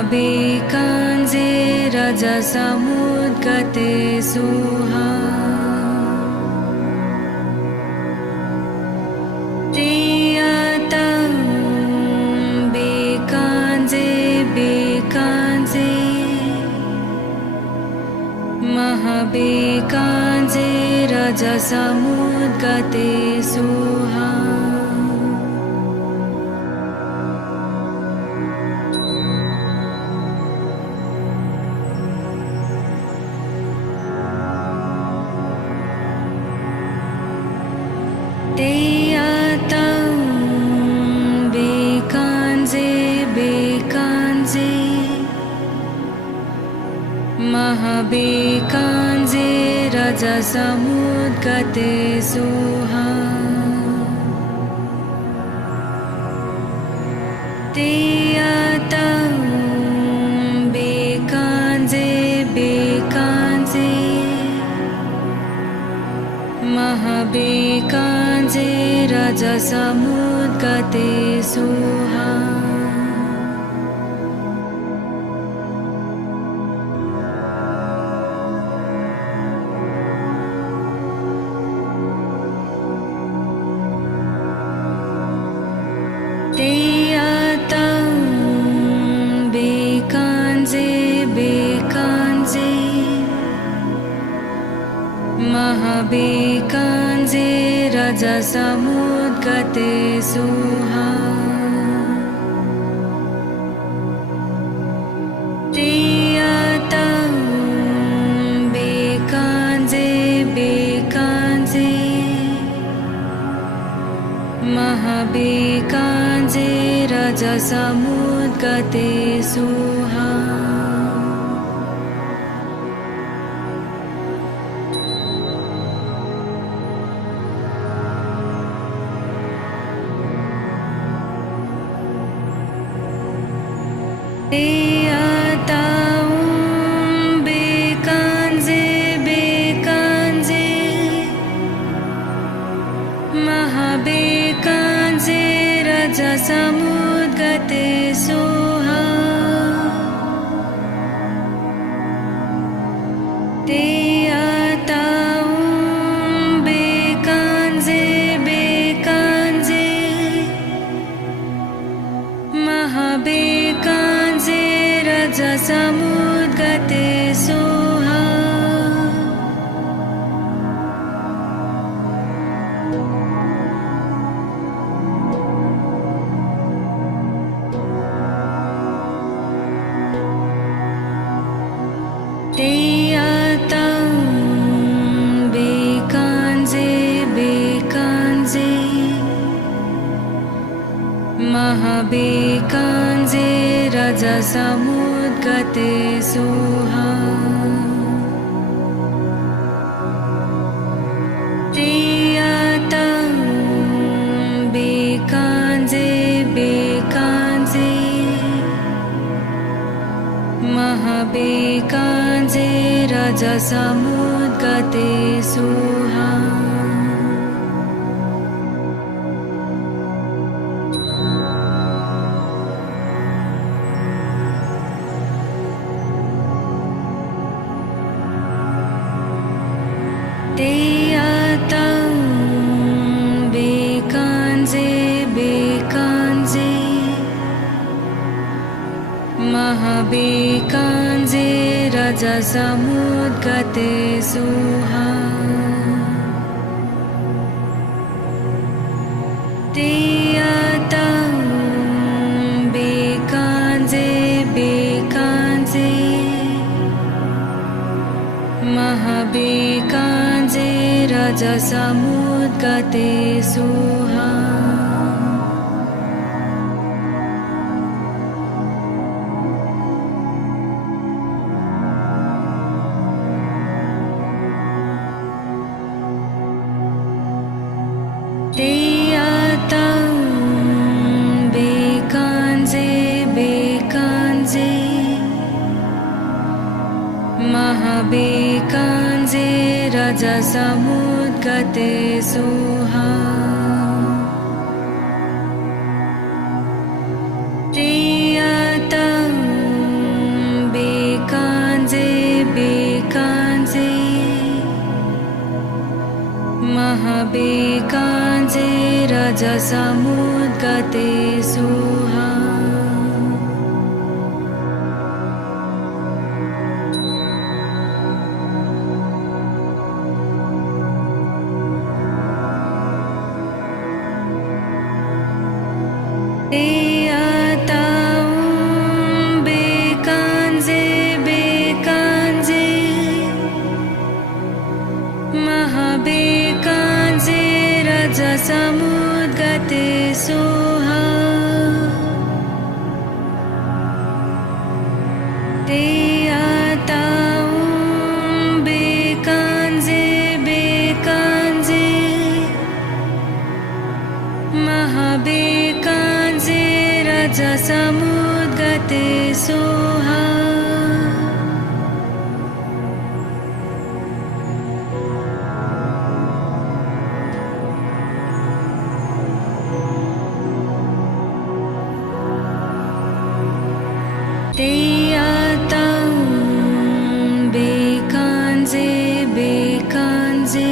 महाबेकाञ्जे रजसमुद्गते सुहा तेयतं बेकाञ्जे बेकाञ्जे महाबेकाञ्जे रजसमुद्गते सुहा तेयतं बेकाञ्जे बेकाञ्जे महाबेकाञ्जे रजसमुद्गते सुहा तेयतं बेकाञ्जे बेकाञ्जे महाबेकाञ्जे रजसमुद्गते सुहा तेयतं बेकाञ्जे बेकाञ्जे महाबेकाञ्जे रजसमुद्गते सुहा तेयतं बेकाञ्जे बेकाञ्जे महाबेकाञ्जे रजसमुद्गते सुहा तेयतं बेकाञ्जे बेकाञ्जे महाबेकाञ्जे रजसमुद्गते सुहा तेयतं बेकाञ्जे बेकाञ्जे महाबेकाञ्जे रजसमुद्गते सुहा तेयतं बेकाञ्जे बेकाञ्जे महाबेकाञ्जे रजसमुद्गते सुहा तेयतं बेकाञ्जे बेकाञ्जे महाबेकाञ्जे रजसमुद्गते सुहा तेयतं बेकाञ्जे बेकाञ्जे महाबेकाञ्जे रजसमुद्गते सुहा तेयतं बेकाञ्जे बेकाञ्जे महाबेकाञ्जे रजसमुद्गते सुहा तेयतं बेकाञ्जे बेकाञ्जे महाबेकाञ्जे रजसमुद्गते सुहा तेयतं महाबेकाञ्जे रजसमुद्गते सुहा महाबेकाञ्जे रजसमुद्गते सुहा ते बेकाञ्जे बेकाञ्जे महाबेकाञ्जे रजसमुद्गते सुहा बेकाञ्जे बेकाञ्जे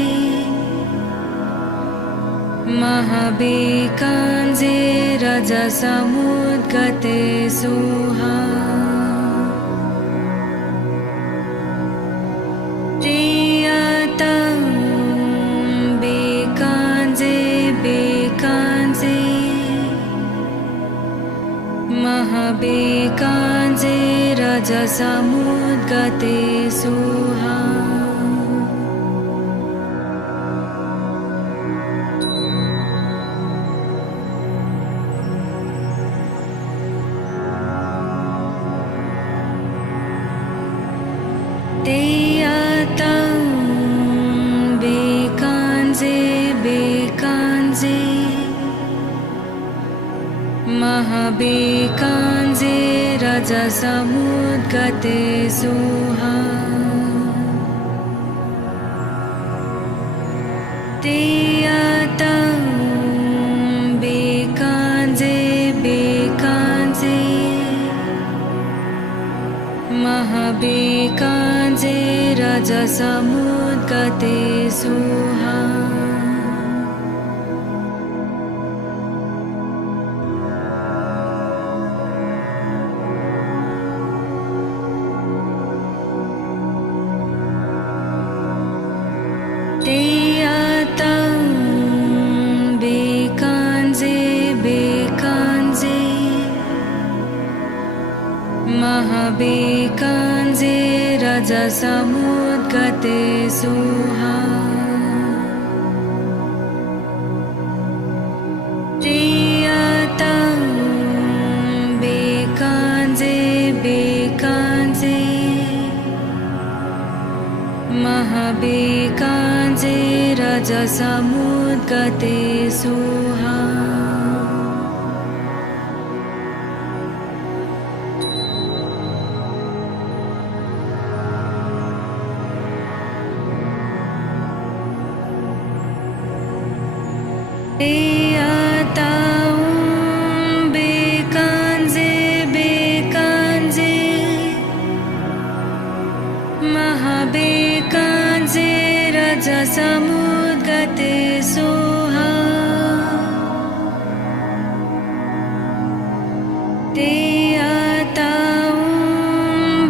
महाबेकाञ्जे रजसमुद्गते सुहा बेकाञ्जे बेकाञ्जे महाबेकाञ्जे रजसमुद्गते सुहा बेकाञ्जे बेकाञ्जे महाबेकाञ्जे रजसमुद्गते सुहा बेकाञ्जे बेकाञ्जे महाबेकाञ्जे रजसमुद्गते सुहा बेकाञ्जे बेकाञ्जे महाबेकाञ्जे रजसमुद्गते सुहा बेकाञ्जे बेकाञ्जे महाबेकाञ्जे रजसमुद्गते सुहा बेकाञ्जे बेकाञ्जे महाबेकाञ्जे रजसमुद्गते सुहा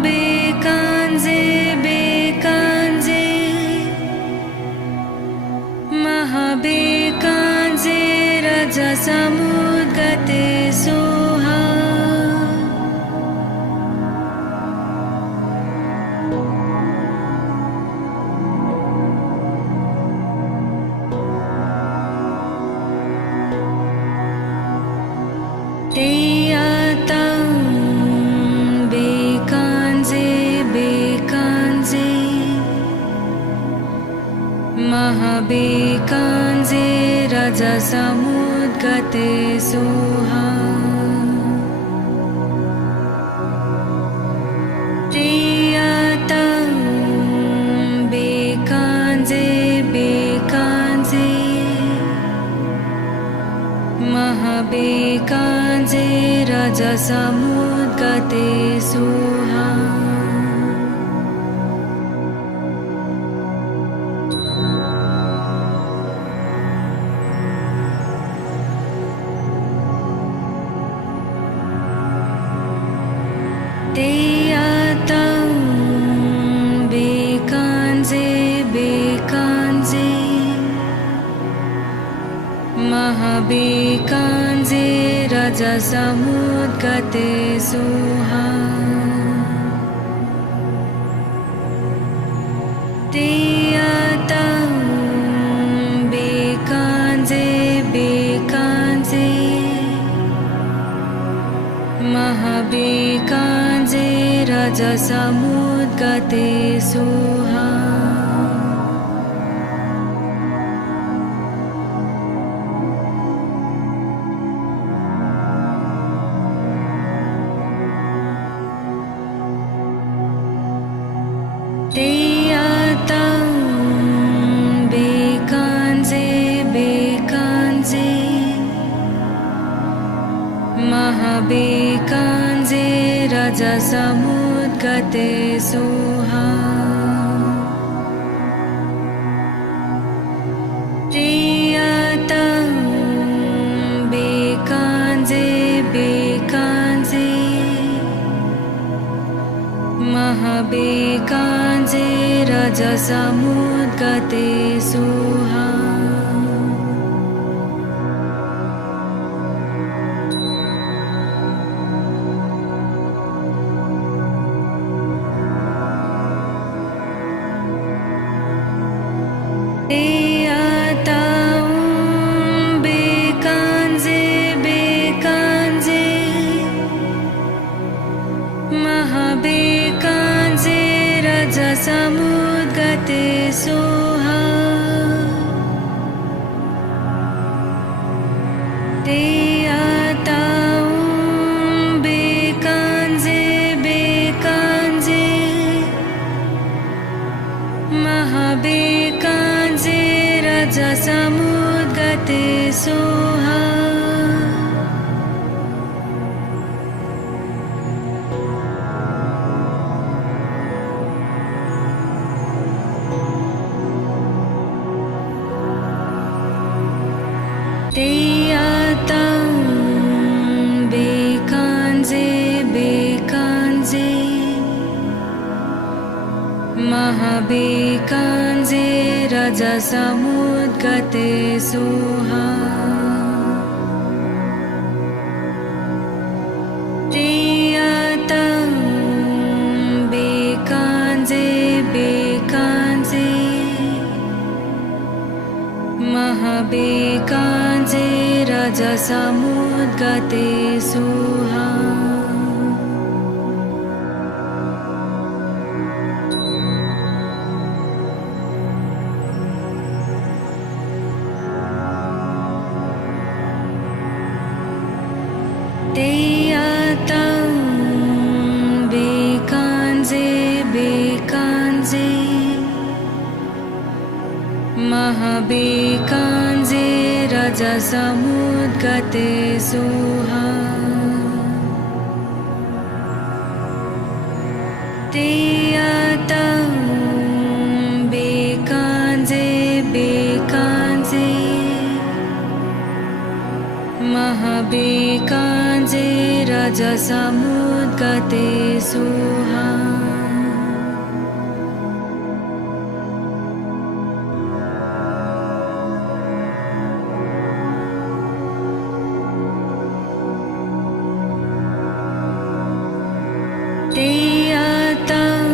बेकाञ्जे बेकाञ्जे महाबेकाञ्जे रजसमुद्गते सुहा बेकाञ्जे बेकाञ्जे महाबेकाञ्जे रजसमुद्गते सुहा बेकाञ्जे बेकाञ्जे महाबेकाञ्जे रजसमुद्गते सुहा महाबेकाञ्जे रजसमुद्गते सुहा तेयतं बेकाञ्जे बेकाञ्जे महाबेकाञ्जे रजसमुद्गते सुहा तेयतं बेकाञ्जे बेकाञ्जे महाबेकाञ्जे रजसमुद्गते सुहा तेयतं बेकाञ्जे बेकाञ्जे महाबेकाञ्जे रजसमुद्गते सुहा तेयतं बेकाञ्जे बेकाञ्जे महाबेकाञ्जे रजसमुद्गते सुहा तेयतं बेकाञ्जे बेकाञ्जे महाबेकाञ्जे रजसमुद्गते सुहा तेयतं बेकाञ्जे बेकाञ्जे महाबेकाञ्जे रजसमुद्गते सुहा तेयतं बेकाञ्जे बेकाञ्जे महाबेकाञ्जे रजसमुद्गते सुहा तेयतं बेकाञ्जे बेकाञ्जे महाबेकाञ्जे रजसमुद्गते सुहा तेयतं बेकाञ्जे बेकाञ्जे महाबेकाञ्जे रजसमुद्गते सुहा तेयतं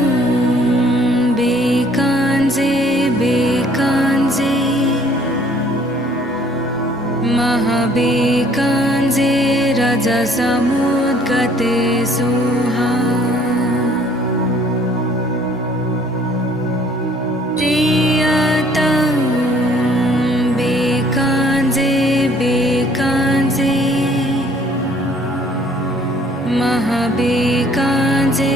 बेकाञ्जे बेकाञ्जे महाबेकाञ्जे रजसमुद्गते सुहा तेयतं बेकाञ्जे बेकाञ्जे महाबेकाञ्जे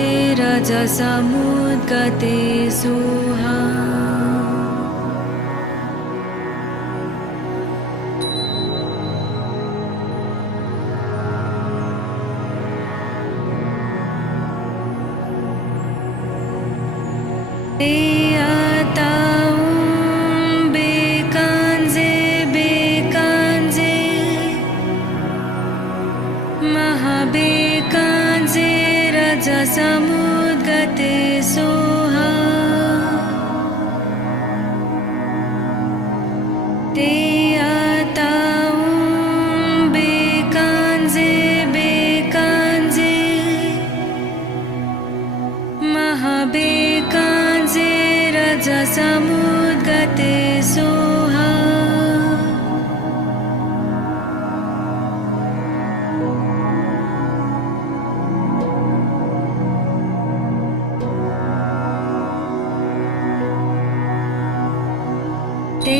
रजसमुद्गते सुहा तेयतं बेकाञ्जे बेकाञ्जे महाबेकाञ्जे रजसमुद्गते सुहा तेयतं रजसमुद्गते Soha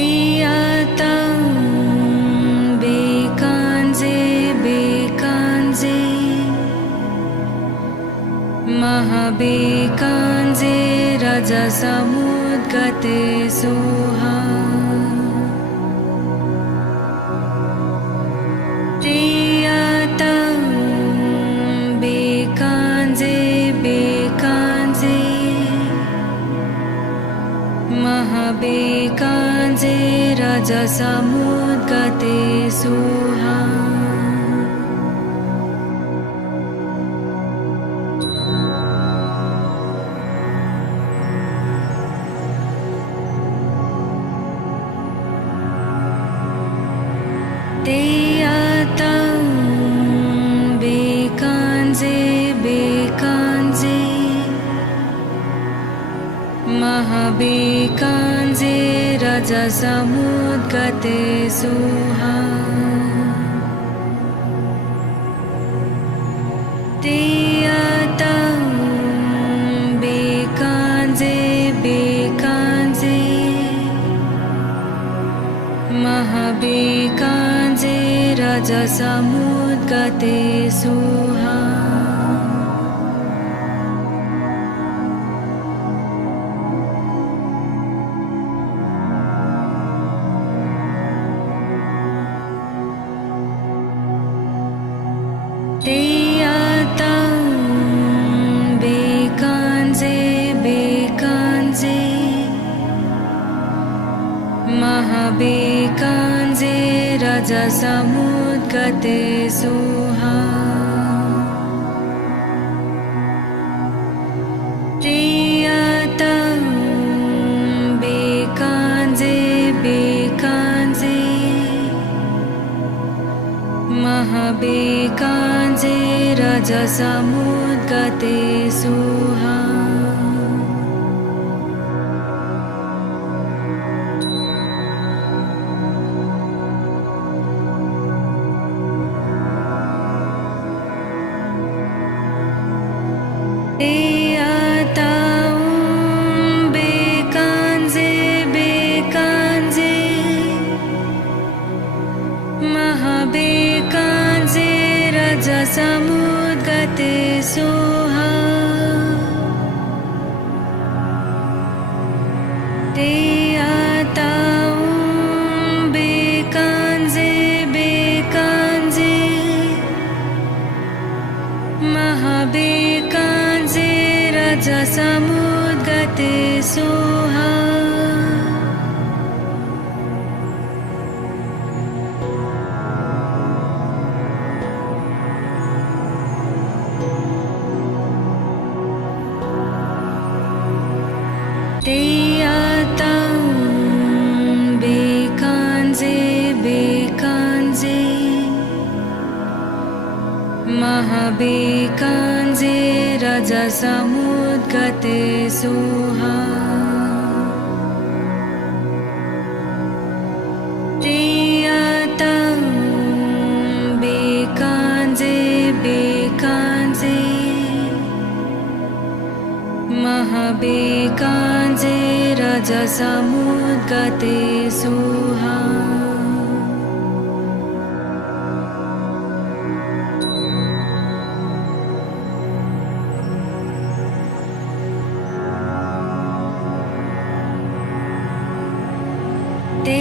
Teyatam bekanze bekanze Mahabekanze rajasamudgate soha Teyatam bekanze bekanze Mahabekanze rajasamudgate soha Teyatam bekanze bekanze Mahabekanze rajasamudgate soha Teyatam bekanze bekanze Mahabekanze rajasamudgate soha Teyatam bekanze bekanze Mahabekanze rajasamudgate soha Teyatam bekanze bekanze Mahabekanze rajasamudgate soha Teyatam bekanze bekanze Mahabekanze rajasamudgate soha Teyatam bekanze bekanze Mahabekanze rajasamudgate soha Teyatam bekanze bekanze Mahabekanze rajasamudgate soha Teyatam bekanze bekanze Mahabekanze rajasamudgate soha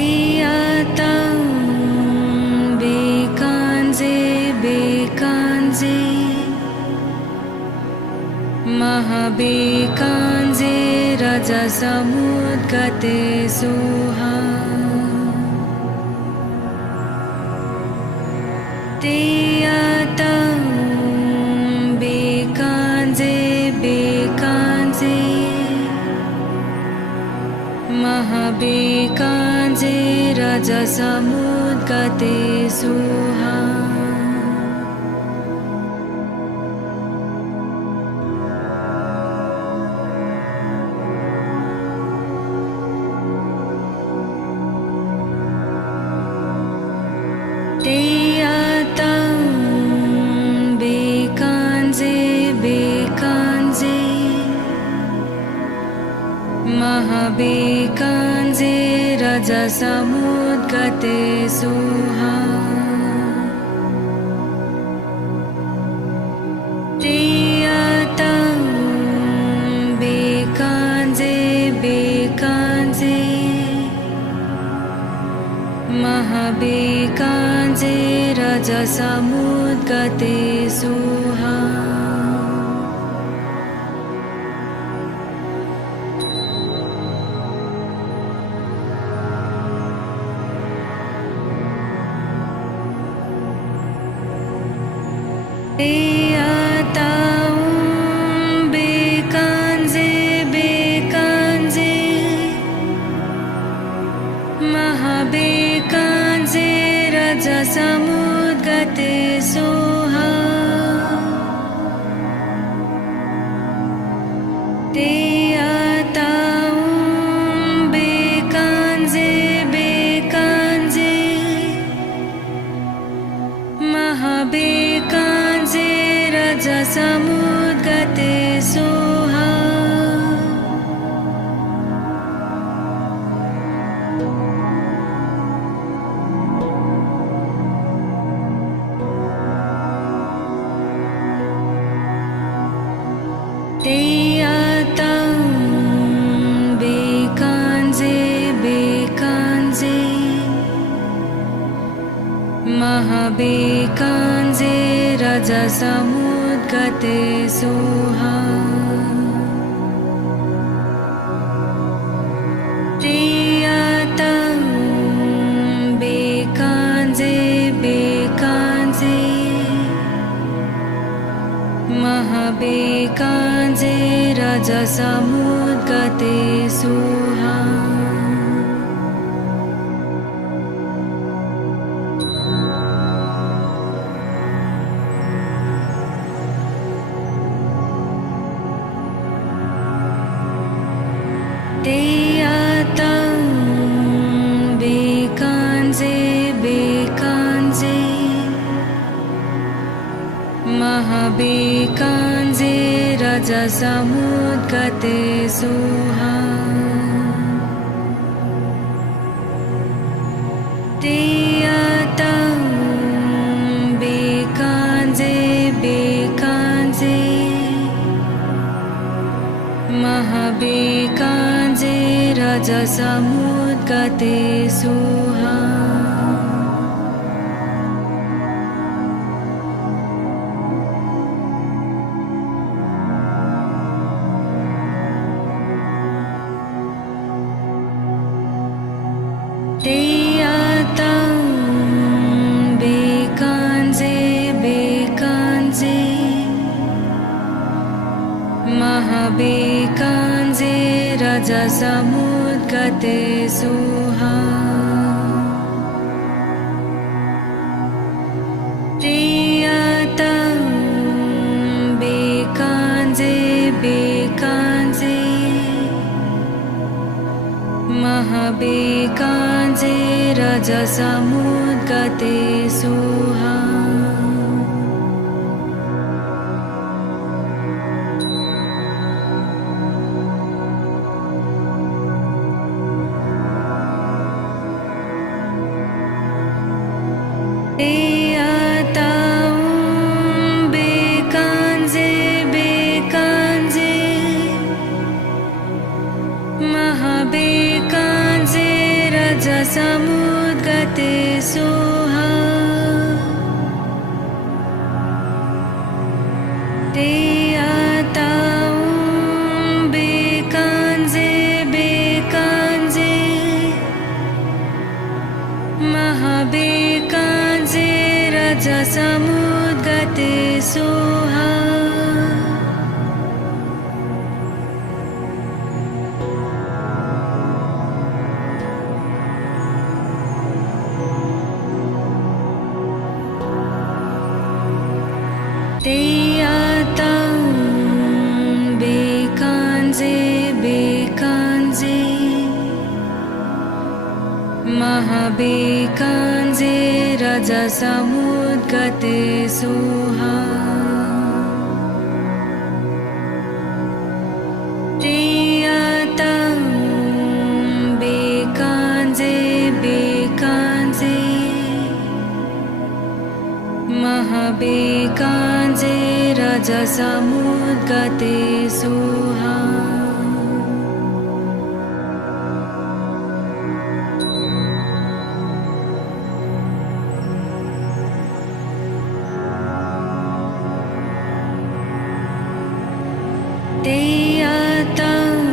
Teyatam bekanze bekanze Mahabekanze rajasamudgate soha Teyatam bekanze bekanze Mahabekanze rajasamudgate soha महाबेकाञ्जे रजसमुद्गते सुहा तेयतं बेकाञ्जे बेकाञ्जे महाबेकाञ्जे रजसमुद्गते सुहा तेयतं बेकाञ्जे बेकाञ्जे महाबेकाञ्जे रजसमुद्गते सुहा तेयतं बेकाञ्जे बेकाञ्जे महाबेकाञ्जे रजसमुद्गते सुहा तेयतं बेकाञ्जे बेकाञ्जे महाबेकाञ्जे रजसमुद्गते सुहा तेयतं बेकाञ्जे बेकाञ्जे महाबेकाञ्जे रजसमुद्गते सुहा तेयतं बेकाञ्जे बेकाञ्जे महाबेकाञ्जे रजसमुद्गते सुहा तेयतं बेकाञ्जे बेकाञ्जे महाबेकाञ्जे रजसमुद्गते सुहा तेयतं बेकाञ्जे बेकाञ्जे महाबेकाञ्जे रजसमुद्गते सुहा तेयतं बेकाञ्जे बेकाञ्जे महाबेकाञ्जे रजसमुद्गते सुहा तेयतं बेकाञ्जे बेकाञ्जे महाबेकाञ्जे रजसमुद्गते सुहा तेयतं बेकाञ्जे बेकाञ्जे महाबेकाञ्जे रजसमुद्गते सुहा तेयतं बेकाञ्जे बेकाञ्जे महाबेकाञ्जे रजसमुद्गते सुहा तेयतं रजसमुद्गते सुहा Teyatam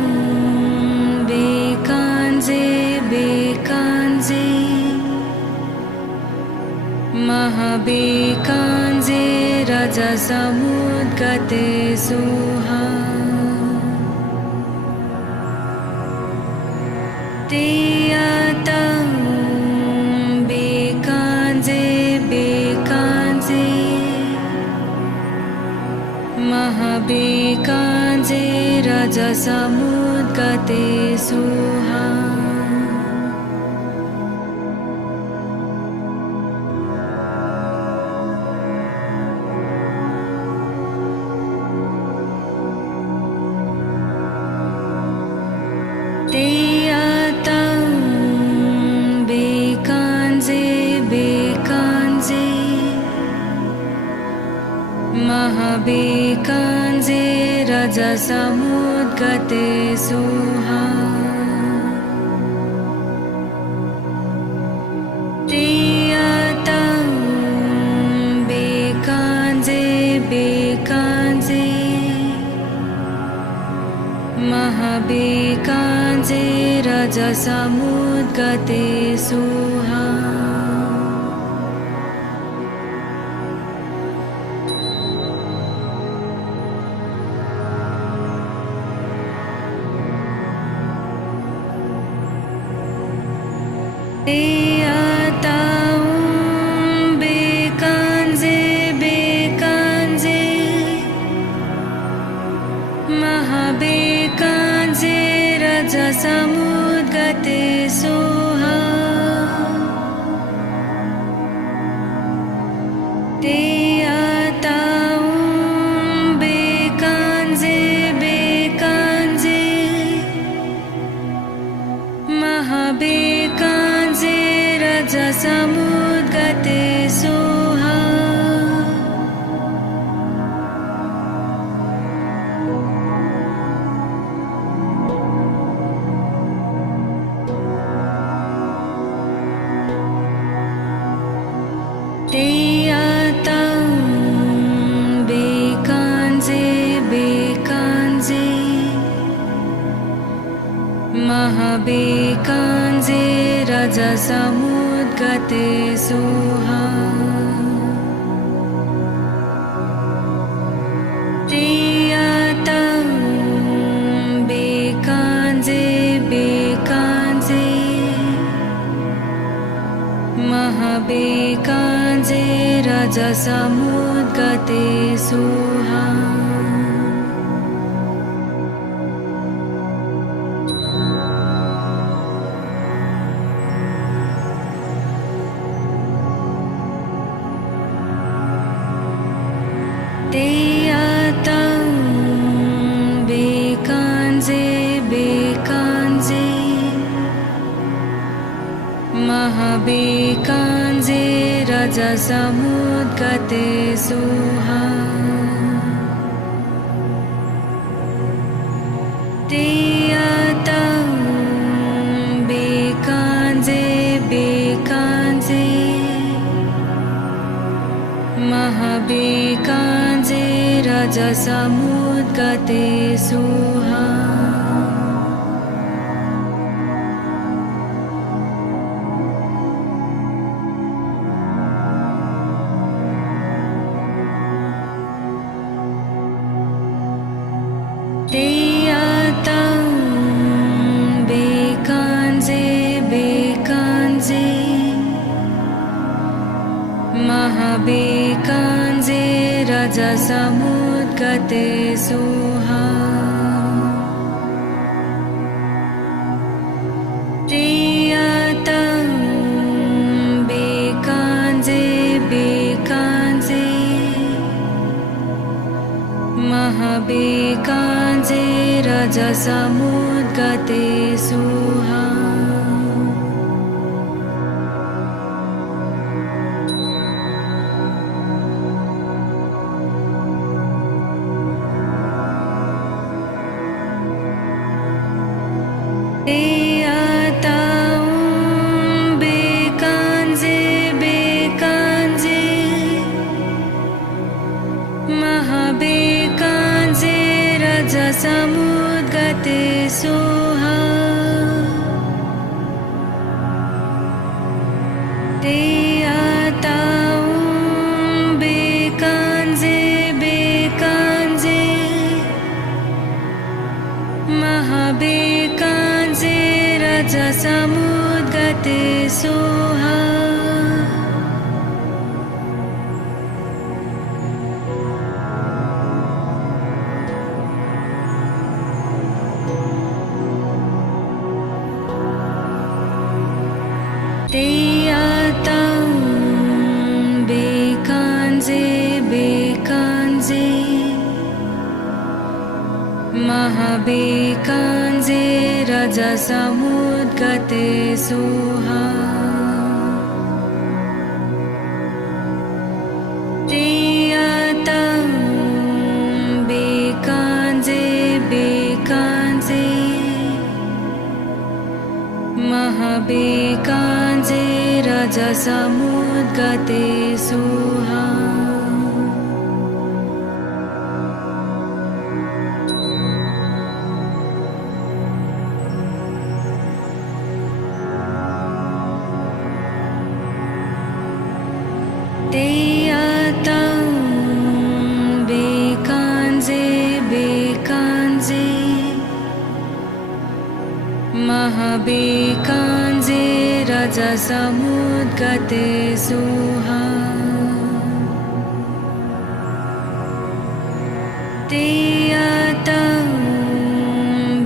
Bekanze Bekanze Mahabekanze Rajasamudgate Suha Teyatam Bekanze Bekanze Mahabekanze Rajasamudgate Suha Teyatam Bekanze Bekanze Mahabekanze Rajasamudgate Suha Teyatam Bekanze Bekanze Mahabekanze Rajasamudgate Suha Teyatam Bekanze Bekanze Mahabekanze Rajasamudgate Suha Teyatam Bekanze Bekanze Mahabekanze Rajasamudgate Suha Teyatam Bekanze Bekanze Mahabekanze Rajasamudgate Suha Teyatam Bekanze Bekanze Mahabekanze Rajasamudgate Suha Teyatam Bekanze Bekanze Mahabekanze Rajasamudgate Suha Teyatam Bekanze Bekanze Mahabekanze Rajasamudgate Suha Teyatam Bekanze Bekanze Mahabekanze Rajasamudgate Suha Teyatam Bekanze Bekanze Mahabekanze Rajasamudgate Suha te ataum bekanze bekanze mahabekanze raja samudgate soha te ataum bekanze bekanze mahabekanze raja samudgate soha te ataum bekanze bekanze mahabekanze raja samudgate soha te ataum bekanze bekanze mahabekanze raja samudgate soha te ataum bekanze bekanze mahabekanze raja samudgate soha te ataum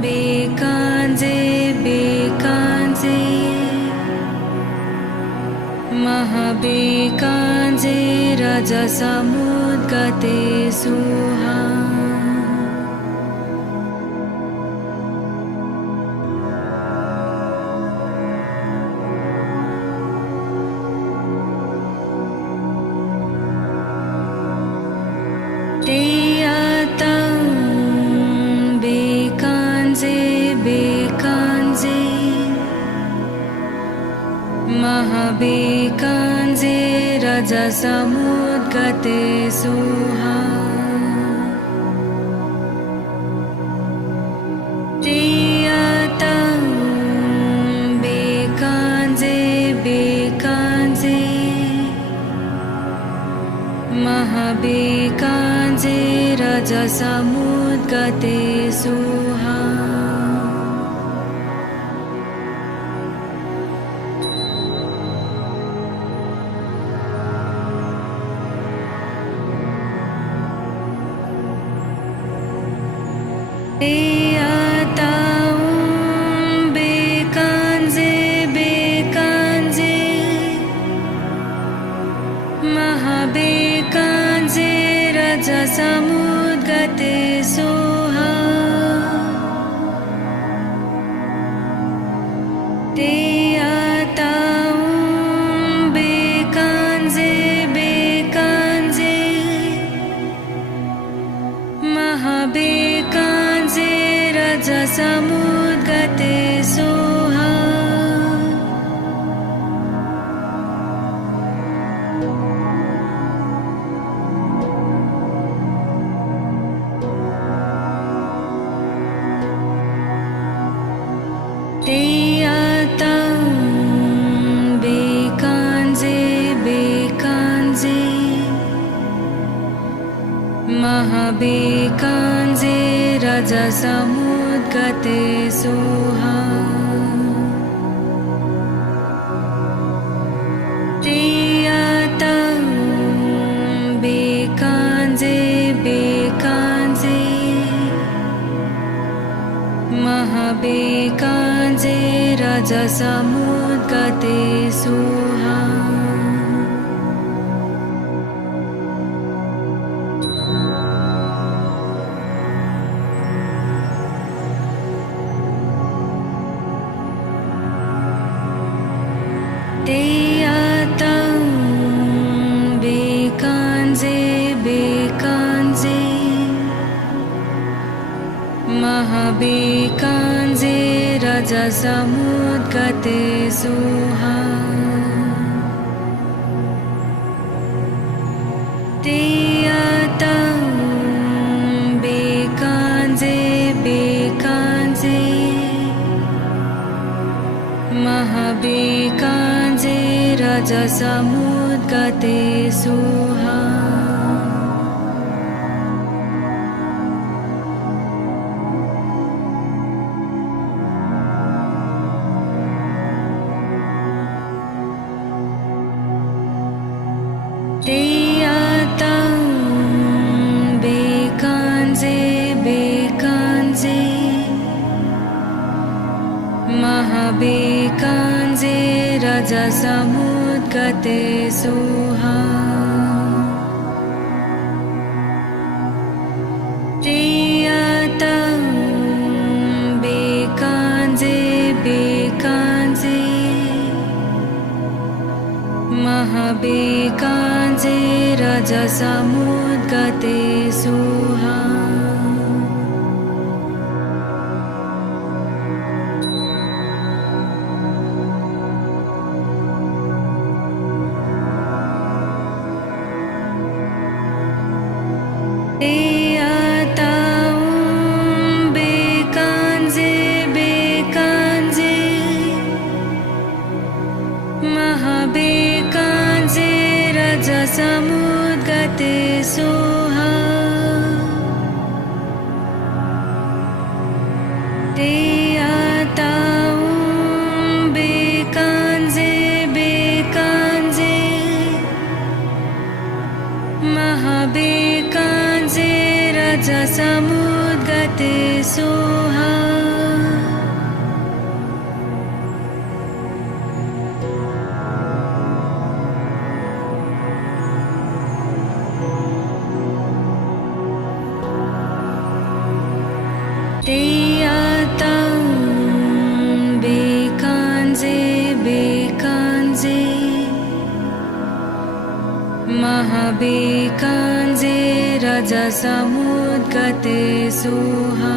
bekanze bekanze mahabekanze raja samudgate soha te ataum bekanze bekanze mahabekanze raja samudgate soha te ataum bekanze bekanze mahabekanze raja samudgate soha te ataum bekanze bekanze mahabekanze raja samudgate soha te ataum bekanze bekanze mahabekanze raja samudgate soha te ataum bekanze bekanze mahabekanze raja samudgate soha te ataum bekanze bekanze mahabekanze raja samudgate soha te ataum bekanze bekanze mahabekanze raja रजसमुद्गते Soha तेयातं बेकांजे बेकांजे महाबेकांजे रजसमुद्गते Soha तेयातं बेकांजे बेकांजे महाबेकांजे रजसमुद्गते Soha तेयातं बेकांजे बेकांजे महाबेकांजे रजसमुद्गते Soha तेयातं बेकांजे बेकांजे महाबेकांजे रजसमुद्गते Soha तेयातं बेकांजे बेकांजे महाबेकांजे रजसमुद्गते Soha तेयातं बेकांजे बेकांजे महाबेकांजे रजसमुद्गते Soha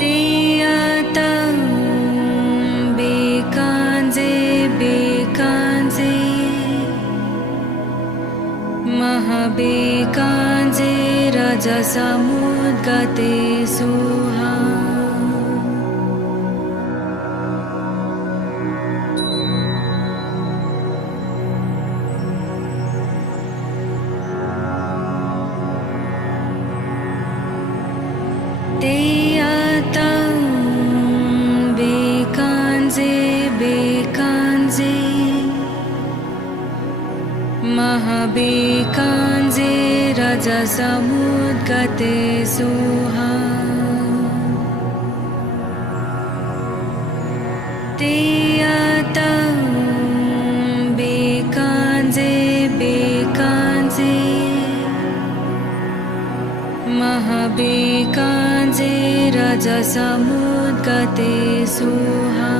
तेयातं बेकांजे बेकांजे महाबेकांजे रजसमुद्गते Soha तेयातं बेकांजे बेकांजे महाबेकांजे रजसमुद्गते Soha तेयातं बेकांजे बेकांजे महाबेकांजे रजसमुद्गते Soha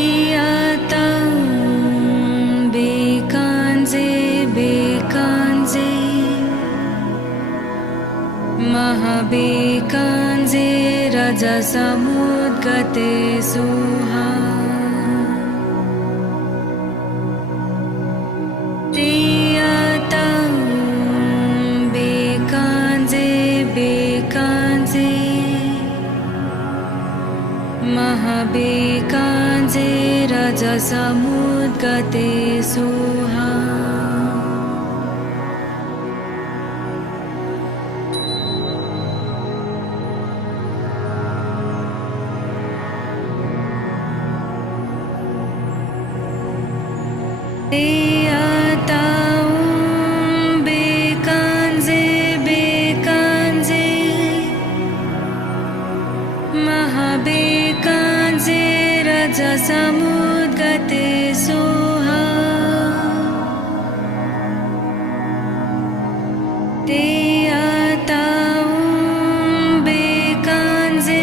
तेयातं बेकांजे बेकांजे महाबेकांजे रजसमुद्गते Soha तेयातं बेकांजे बेकांजे महाबेकांजे रजसमुद्गते Soha तेयातं बेकांजे बेकांजे महाबेकांजे रजसमुद्गते Soha तेयातं बेकांजे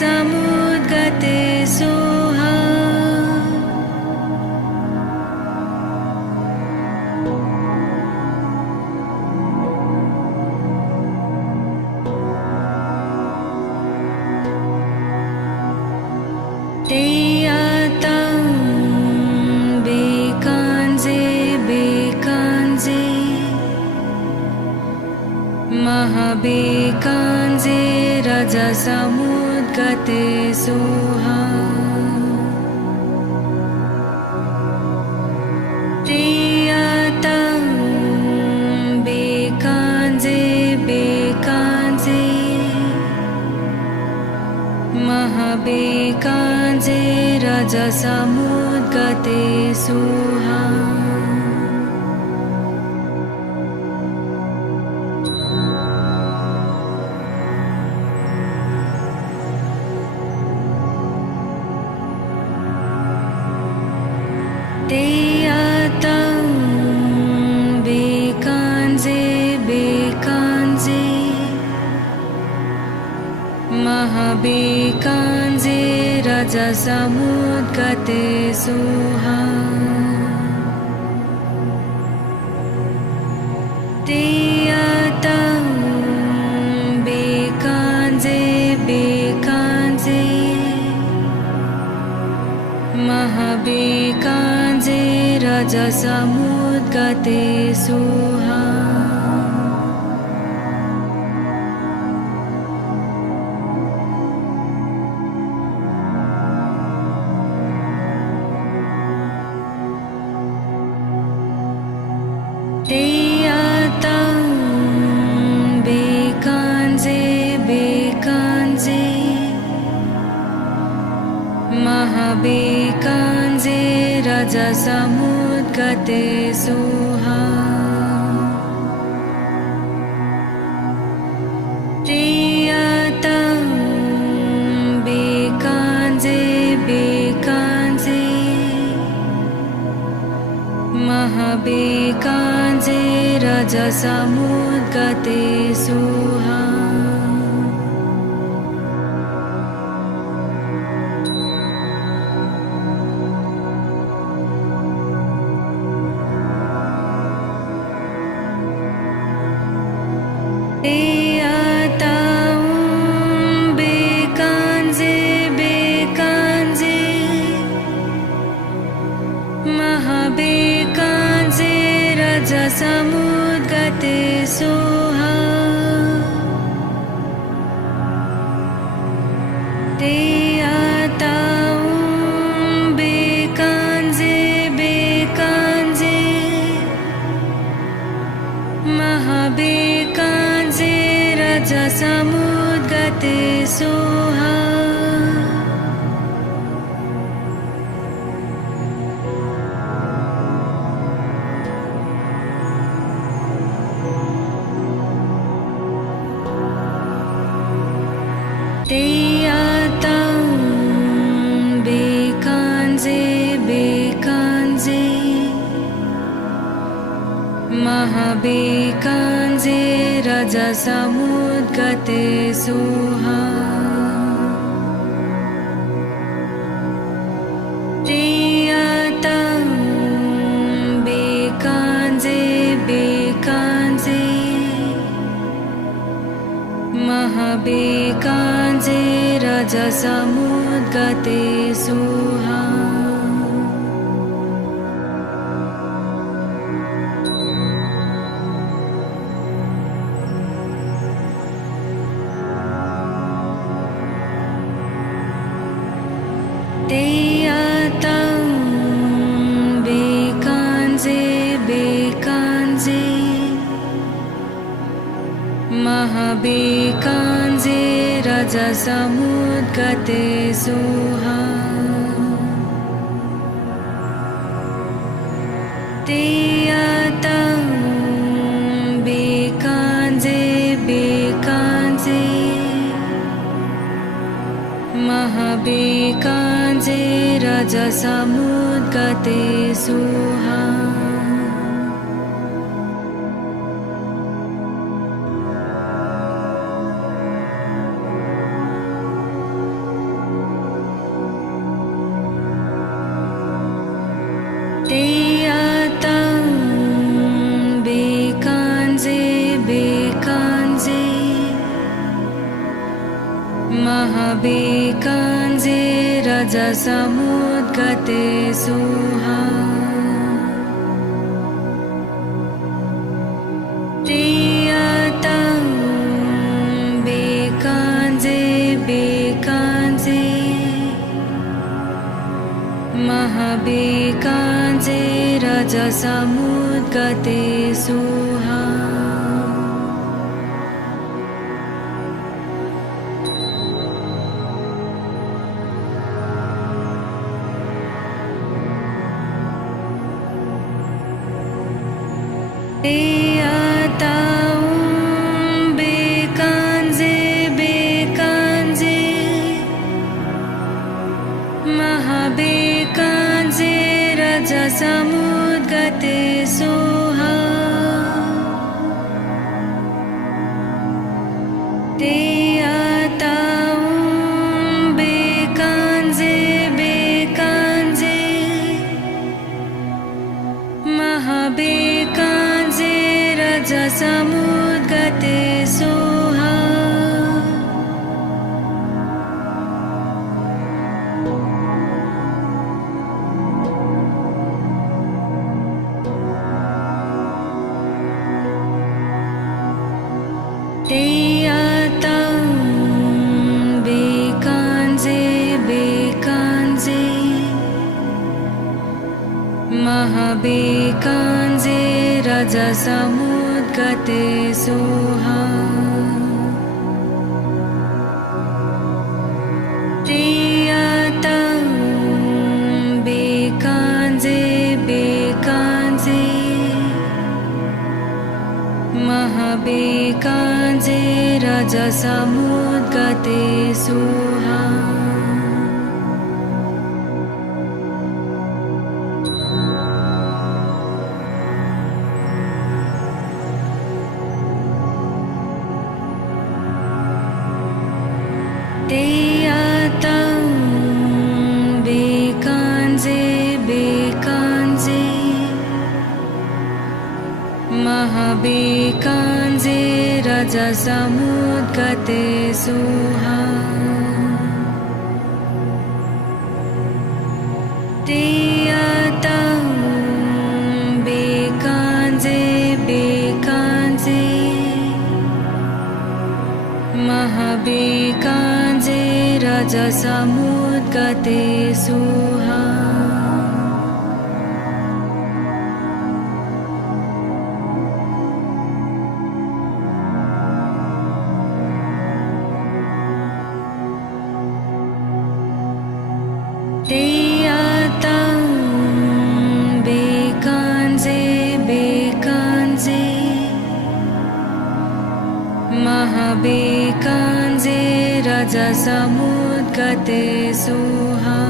समुद्गते Soha Teyatam bekanze bekanze Mahabekanze raja samudgate soha Teyatam bekanze bekanze Mahabekanze raja samudgate soha Teyatam bekanze bekanze Mahabekanze raja samudgate soha Teyatam bekanze bekanze Mahabekanze raja samudgate soha Teyatam bekanze bekanze Mahabekanze raja samudgate soha Teyatam bekanze bekanze Mahabekanze raja samudgate soha Teyatam bekanze bekanze Mahabekanze raja samudgate soha Teyatam bekanze bekanze Mahabekanze raja samudgate soha Teyatam bekanze bekanze Mahabekanze raja samudgate soha Teyatam bekanze bekanze Mahabekanze raja samudgate soha Teyatam bekanze bekanze Mahabekanze raja samudgate soha Teyatam bekanze bekanze Mahabekanze raja samudgate soha महाबेकाञ्जे रजसमुद्गते सुहा तेयतं बेकाञ्जे बेकाञ्जे महाबेकाञ्जे रजसमुद्गते सुहा तेयतं बेकाञ्जे बेकाञ्जे महाबेकाञ्जे रजसमुद्गते सुहा तेयतं बेकाञ्जे बेकाञ्जे महाबेकाञ्जे रजसमुद्गते सुहा तेयतं बेकाञ्जे बेकाञ्जे महाबेकाञ्जे रजसमुद्गते सुहा तेयतं बेकाञ्जे बेकाञ्जे महाबेकाञ्जे रजसमुद्गते सुहा तेयतं बेकाञ्जे बेकाञ्जे महाबेकाञ्जे रजसमुद्गते सुहा तेयतं बेकाञ्जे बेकाञ्जे महाबेकाञ्जे रजसमुद्गते सुहा तेयतं बेकाञ्जे बेकाञ्जे महाबेकाञ्जे रजसमुद्गते सुहा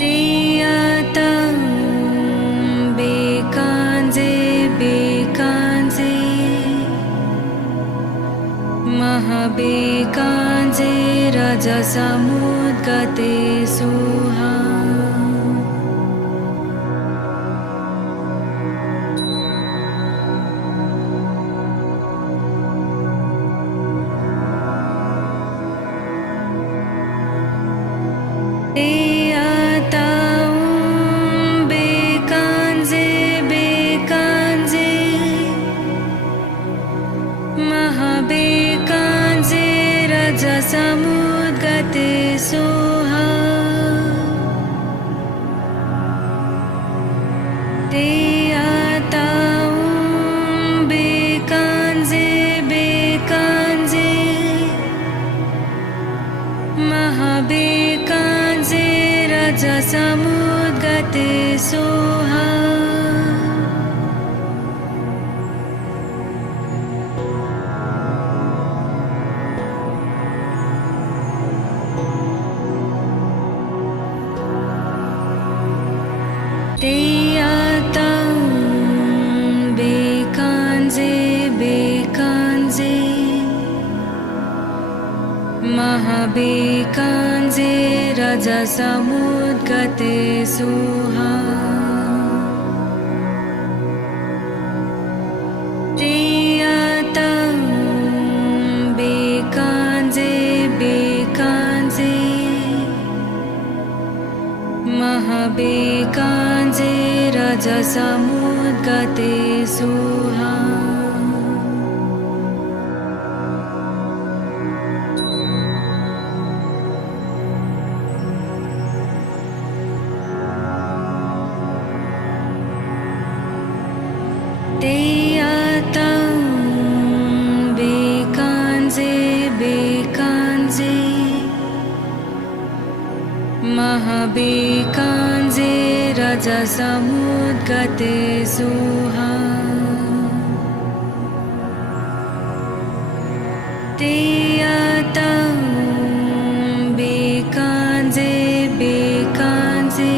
तेयतं बेकाञ्जे बेकाञ्जे महाबेकाञ्जे रजसमुद्गते सुहा तेयतं बेकाञ्जे बेकाञ्जे महाबेकाञ्जे रजसमुद्गते सुहा तेयतं बेकाञ्जे बेकाञ्जे महाबेकाञ्जे रजसमुद्गते सुहा तेयतं बेकाञ्जे बेकाञ्जे महाबेकाञ्जे रजसमुद्गते सुहा तेयतं रजसमुद्गते सुहा Teyatam bekanze bekanze Mahabekanze rajasamudgate suha Teyatam bekanze bekanze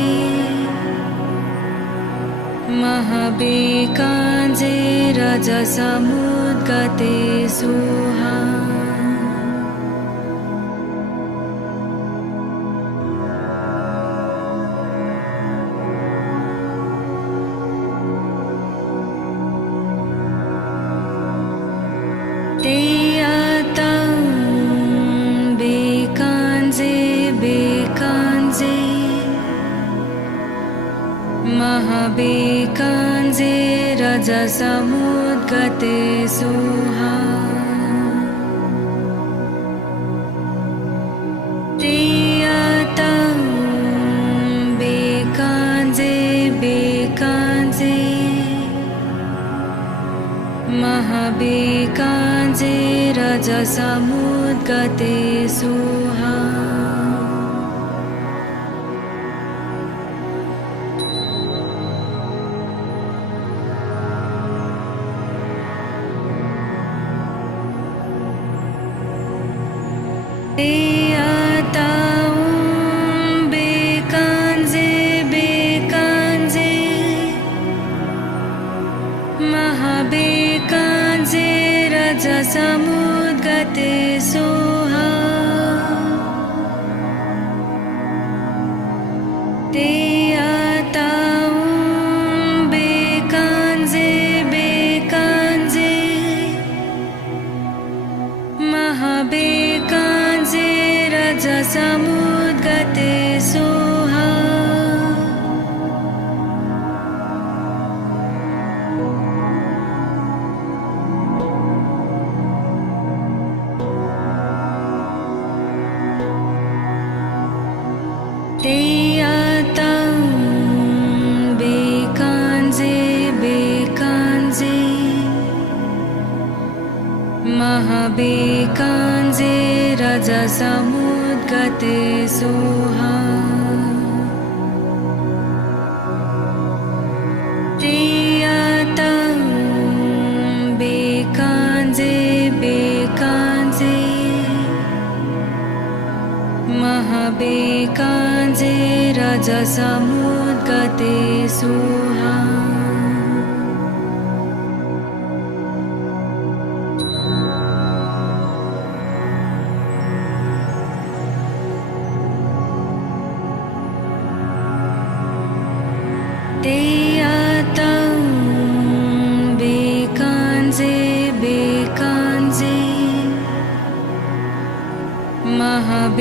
Mahabekanze rajasamudgate suha Teyatam bekanze bekanze Mahabekanze rajasamudgate suha Teyatam bekanze bekanze Mahabekanze rajasamudgate suha Teyatam bekanze bekanze Mahabekanze rajasamudgate suha Teyatam bekanze bekanze Mahabekanze rajasamudgate suha Teyatam bekanze bekanze Mahabekanze rajasamudgate suha Teyatam bekanze bekanze Mahabekanze rajasamudgate suha Teyatam bekanze bekanze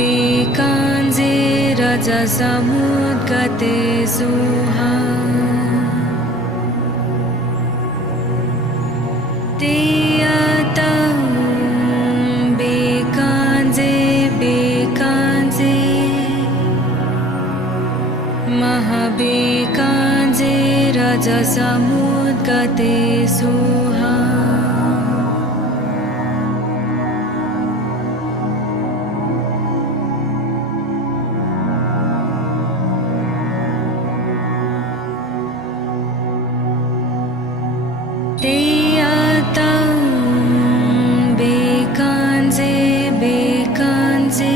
Mahabekanze rajasamudgate suha Teyatam bekanze bekanze Mahabekanze rajasamudgate suha Teyatam bekanze bekanze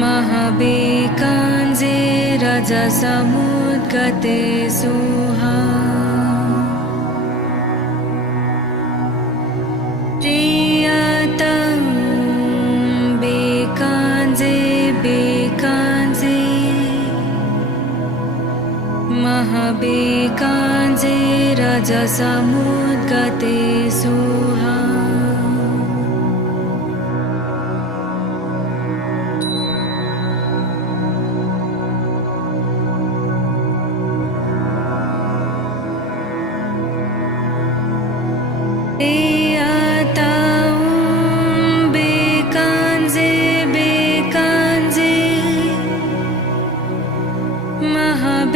Mahabekanze rajasamudgate suha Teyatam bekanze bekanze Mahabekanze rajasamudgate suha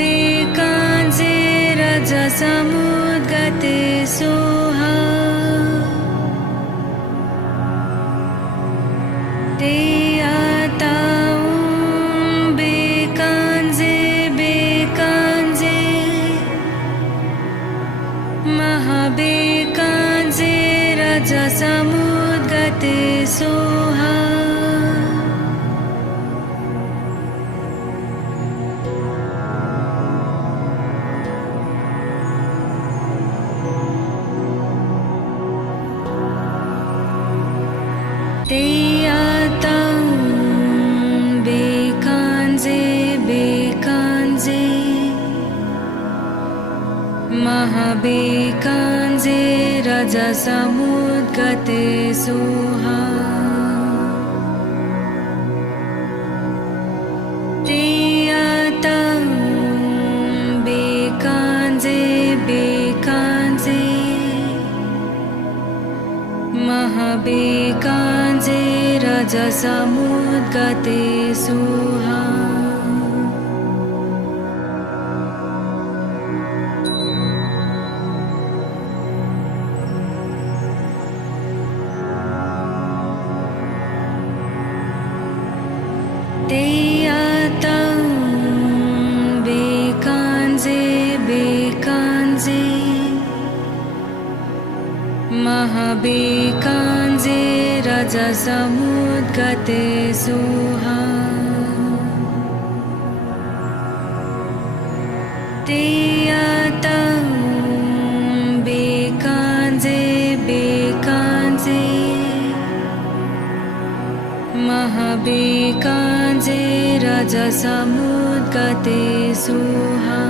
महाबेकाञ्जे रजसमुद्गते Soha ते आतां बेकाञ्जे बेकाञ्जे महाबेकाञ्जे रजसमुद्गते सोहा ते आतां बेकाञ्जे बेकाञ्जे महाबेकाञ्जे रजसमुद्गते सोहा ते आतां बेकाञ्जे बेकाञ्जे महाबेकाञ्जे रजसमुद्गते सोहा ते आतां बेकाञ्जे बेकाञ्जे महाबेकाञ्जे रजसमुद्गते सोहा ते आतां बेकाञ्जे बेकाञ्जे महाबेकाञ्जे रजसमुद्गते सोहा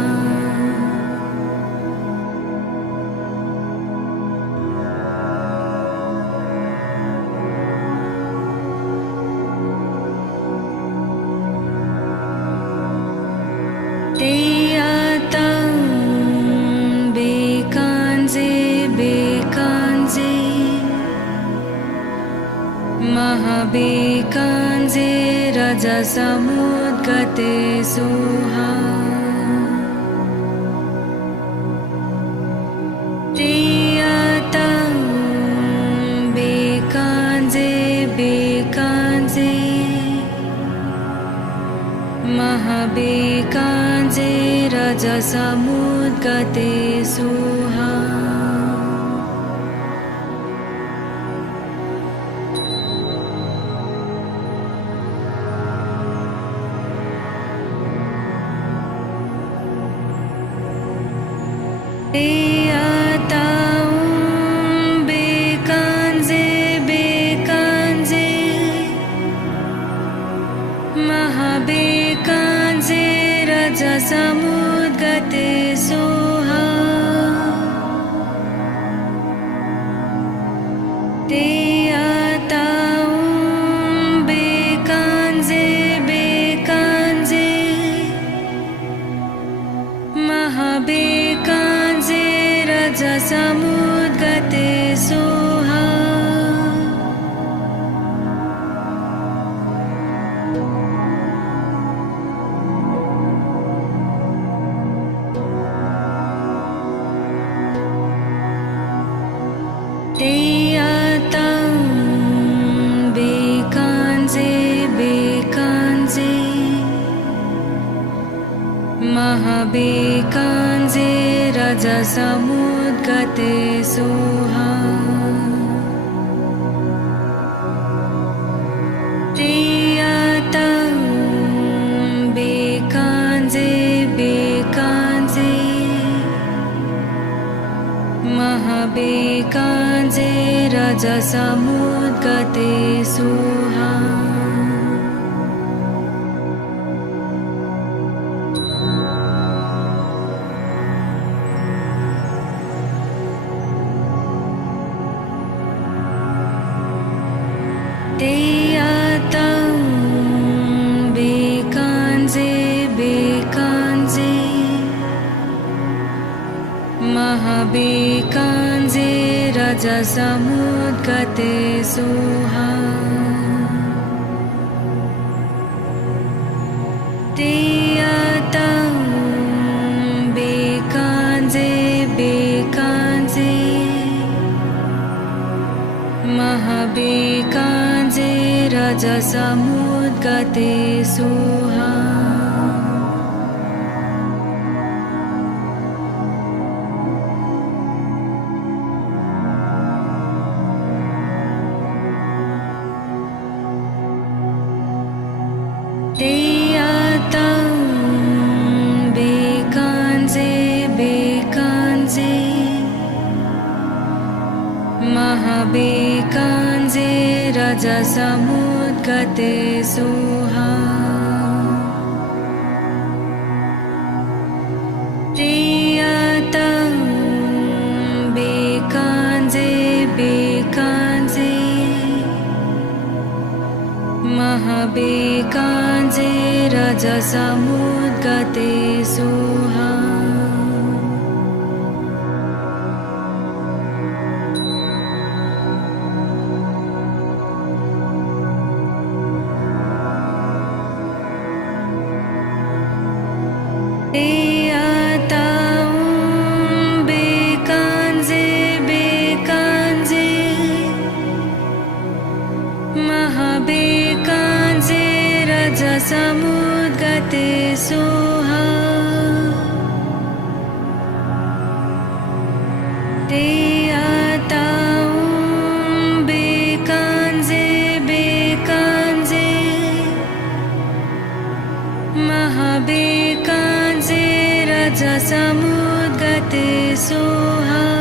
ते आतां बेकाञ्जे बेकाञ्जे महाबेकाञ्जे रजसमुद्गते सोहा ते आतां बेकाञ्जे बेकाञ्जे महाबेकाञ्जे रजसमुद्गते सोहा ते आतां बेकाञ्जे बेकाञ्जे महाबेकाञ्जे रजसमुद्गते सोहा ते आतां बेकाञ्जे बेकाञ्जे महाबेकाञ्जे रजसमुद्गते सोहा ते आतां बेकाञ्जे बेकाञ्जे महाबेकाञ्जे रजसमुद्गते सोहा ते आतां बेकाञ्जे बेकाञ्जे महाबेकाञ्जे रजसमुद्गते सोहा ते आतां बेकाञ्जे बेकाञ्जे महाबेकाञ्जे रजसमुद्गते सोहा ते आतां रजसमुद्गते Soha Deyatang bekanze bekanze Mahabekanze rajasamudgate soha Deyatang bekanze bekanze Mahabekanze rajasamudgate soha Deyatang bekanze bekanze Mahabekanze rajasamudgate soha Deyatang bekanze bekanze Mahabekanze rajasamudgate soha